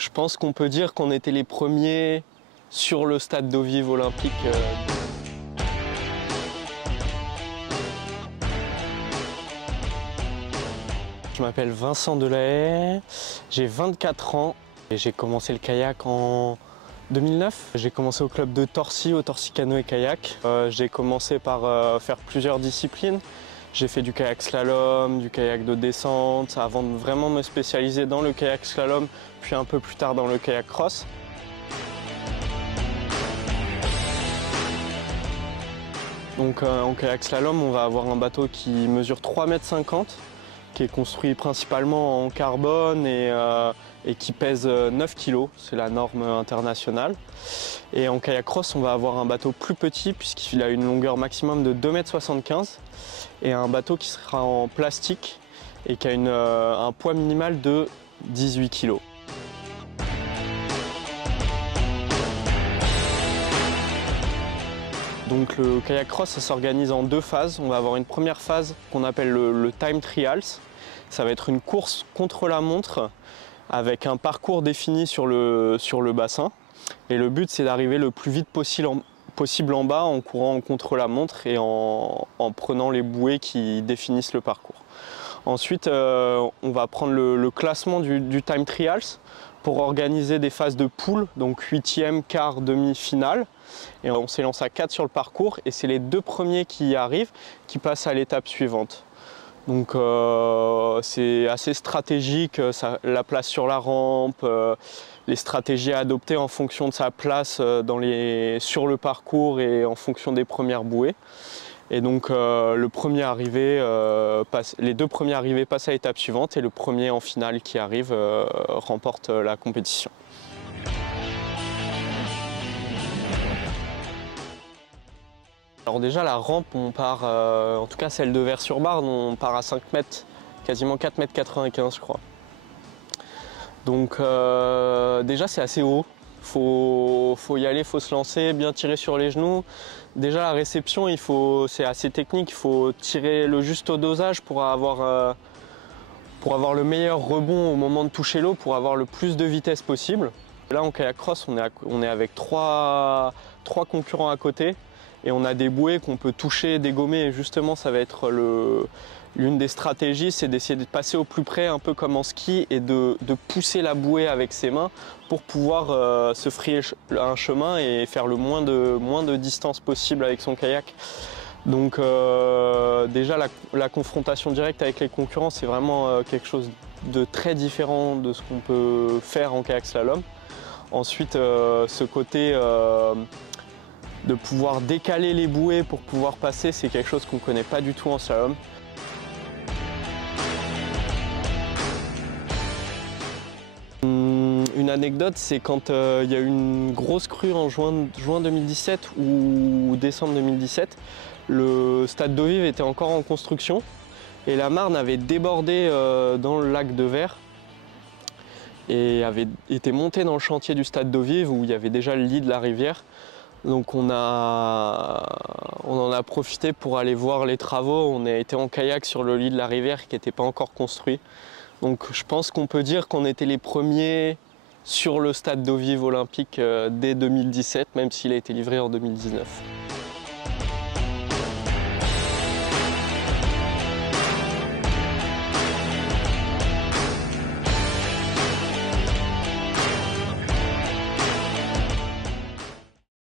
Je pense qu'on peut dire qu'on était les premiers sur le stade d'eau vive olympique. Je m'appelle Vincent Delahaye, j'ai 24 ans et j'ai commencé le kayak en 2009. J'ai commencé au club de Torcy, au Torcy Canoë Kayak. J'ai commencé par faire plusieurs disciplines. J'ai fait du kayak slalom, du kayak de descente, avant de vraiment me spécialiser dans le kayak slalom, puis un peu plus tard dans le kayak cross. Donc en kayak slalom, on va avoir un bateau qui mesure 3,50 m, qui est construit principalement en carbone et qui pèse 9 kg, c'est la norme internationale. Et en kayak cross, on va avoir un bateau plus petit puisqu'il a une longueur maximum de 2,75 m et un bateau qui sera en plastique et qui a un poids minimal de 18 kg. Donc le kayak cross, ça s'organise en deux phases. On va avoir une première phase qu'on appelle le time trials. Ça va être une course contre la montre avec un parcours défini sur le bassin. Et le but, c'est d'arriver le plus vite possible en bas en courant contre la montre et en prenant les bouées qui définissent le parcours. Ensuite, on va prendre le classement du time trials pour organiser des phases de poule, donc 8e, quart, demi-finale. Et on s'élance à 4 sur le parcours et c'est les deux premiers qui y arrivent qui passent à l'étape suivante. Donc c'est assez stratégique, la place sur la rampe, les stratégies à adopter en fonction de sa place sur le parcours et en fonction des premières bouées. Et donc les deux premiers arrivés passent à l'étape suivante et le premier en finale qui arrive remporte la compétition. Alors déjà la rampe, on part, en tout cas celle de Vers-sur-Marne, on part à 5 mètres, quasiment 4,95 m je crois. Donc déjà c'est assez haut, faut y aller, faut se lancer, bien tirer sur les genoux. Déjà la réception, c'est assez technique, il faut tirer le juste dosage pour avoir le meilleur rebond au moment de toucher l'eau, pour avoir le plus de vitesse possible. Là en kayak cross, on est avec trois concurrents à côté. Et on a des bouées qu'on peut toucher, dégommer, et justement ça va être l'une des stratégies, c'est d'essayer de passer au plus près, un peu comme en ski, et de pousser la bouée avec ses mains pour pouvoir se frayer un chemin et faire le moins de distance possible avec son kayak. Donc déjà la confrontation directe avec les concurrents, c'est vraiment quelque chose de très différent de ce qu'on peut faire en kayak slalom. Ensuite ce côté de pouvoir décaler les bouées pour pouvoir passer, c'est quelque chose qu'on ne connaît pas du tout en slalom. Une anecdote, c'est quand il y a eu une grosse crue en juin 2017 ou décembre 2017, le stade d'eau vive était encore en construction et la Marne avait débordé dans le lac de Vers et avait été montée dans le chantier du stade d'eau vive où il y avait déjà le lit de la rivière. Donc on en a profité pour aller voir les travaux. On a été en kayak sur le lit de la rivière qui n'était pas encore construit. Donc je pense qu'on peut dire qu'on était les premiers sur le stade d'eau vive olympique dès 2017, même s'il a été livré en 2019.